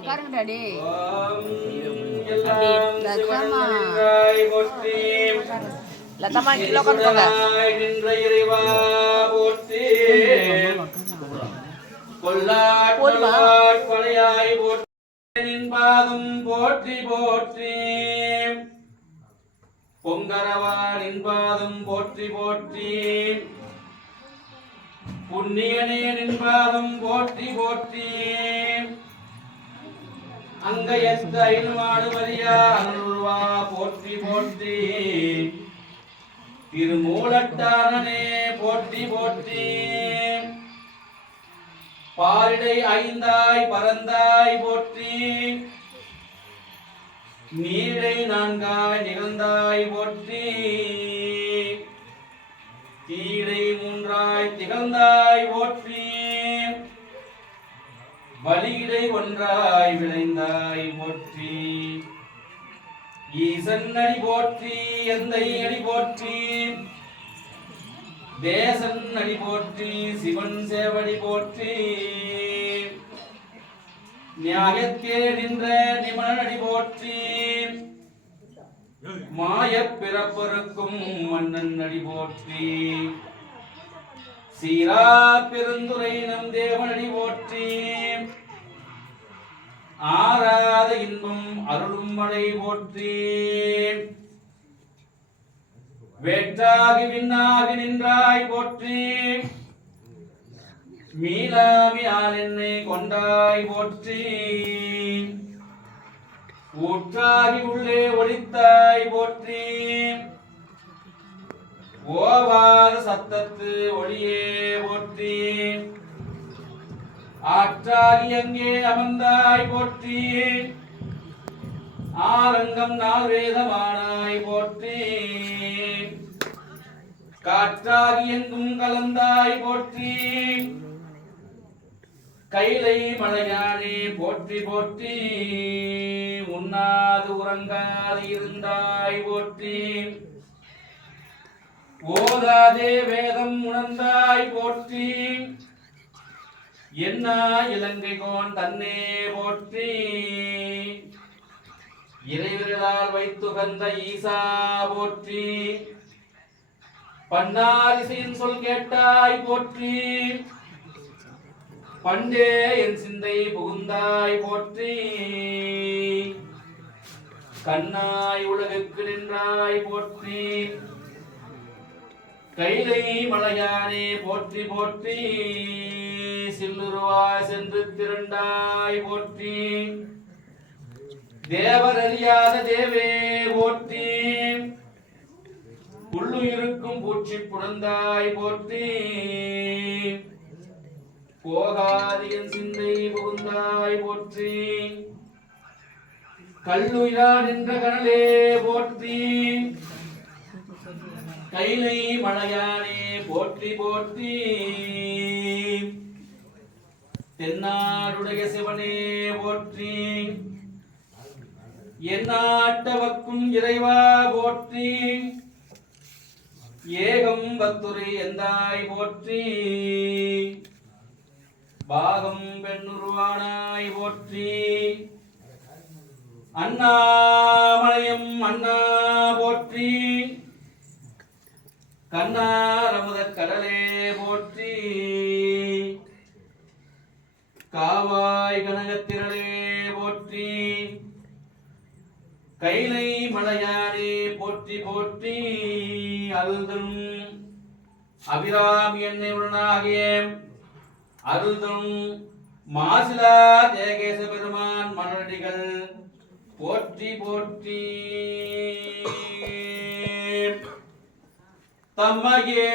உக்காருங்கடா டே. லதமா கீழே உட்காந்துக்கோங்க. போதுமா? பாதம் போற்றி போற்றி பொங்கரவானின் பாதம் போற்றி போற்றி புண்ணியனின் பாதம் போற்றி போற்றி அங்கையத்த அயில்மாடுமதியா அருள்வா போற்றி போற்றி திருமூலட்டானனே போற்றி போற்றி பாரிடை ஐந்தாய் பரந்தாய் போற்றி நீரை நான்காய் நிகழ்ந்தாய் போற்றி தீடை மூன்றாய் திகழ்ந்தாய் போற்றி வலியிடை ஒன்றாய் விளைந்தாய் போற்றி ஈசன் அடி போற்றி எந்தை அடி போற்றி தேசன் அடி போற்றி சிவன் சேவடி போற்றி நியாயத்தே நின்ற நிமலன் அடி போற்றி மாயப் பிறப்பருக்கும் மன்னன் அடி போற்றி சீரா பெருந்துரை நம் தேவனடி போற்றி ஆராத இன்பம் அருளும் மழை போற்றி வேற்றாகி விண்ணாகி நின்றாய் போற்றி மீளாமியால் என்னை கொண்டாய் போற்றி ஊற்றாகி உள்ளே ஒளித்தாய் போற்றி ஓவாத சத்தத்து ஒளியே போற்றி ஆற்றாகி அங்கே அமர்ந்தாய் போற்றி ஆரங்கம் நாள் வேதமானாய் போற்றி காற்றாகி எங்கும் கலந்தாய் போற்றி கைலை மலையானே போற்றி போற்றி உண்ணாது உறங்காது இருந்தாய் போற்றி ஓதாதே வேதம் உணர்ந்தாய் போற்றி என்ன இலங்கை கோன் தன்னே போற்றி இறைவிரலால் வைத்துகந்த ஈசா போற்றி பன்னாரிசையின் சொல் கேட்டாய் போற்றி பண்டே என் சிந்தை புகுந்தாய் போற்றி கண்ணாய் உலகுக்கு நின்றாய் போற்றி கைலை மலையானே போற்றி போற்றி சில்லுருவாய் சென்று திரண்டாய் போற்றி தேவரறியாத தேவே போற்றி உள்ளுயிருக்கும் பூச்சி புணர்ந்தாய் போற்றி போகாதியன் சிந்தை புகுந்தாய் போற்றி கல்லுயிரான் என்ற கனலே போற்றி கைலை மலையானே போற்றி போற்றி தென்னாடுடைய சிவனே போற்றி எந்நாட்டவர்க்கும் இறைவா போற்றி ஏகம் பத்துரை எந்தாய் போற்றி பாகம் பெண்ணுருவானாய் போற்றி அண்ணாமலையம் அண்ணா போற்றி கண்ணாரமுத கடலே போற்றி காவாய் கனகத்திரளே போற்றி கைலை மலையானே போற்றி போற்றி அருள்தரும் அபிராமி என்னை உடனாகிய அருள்தரும் மாசிலா தேகேச பெருமான் மலரடிகள் போற்றி போற்றி தம்மையே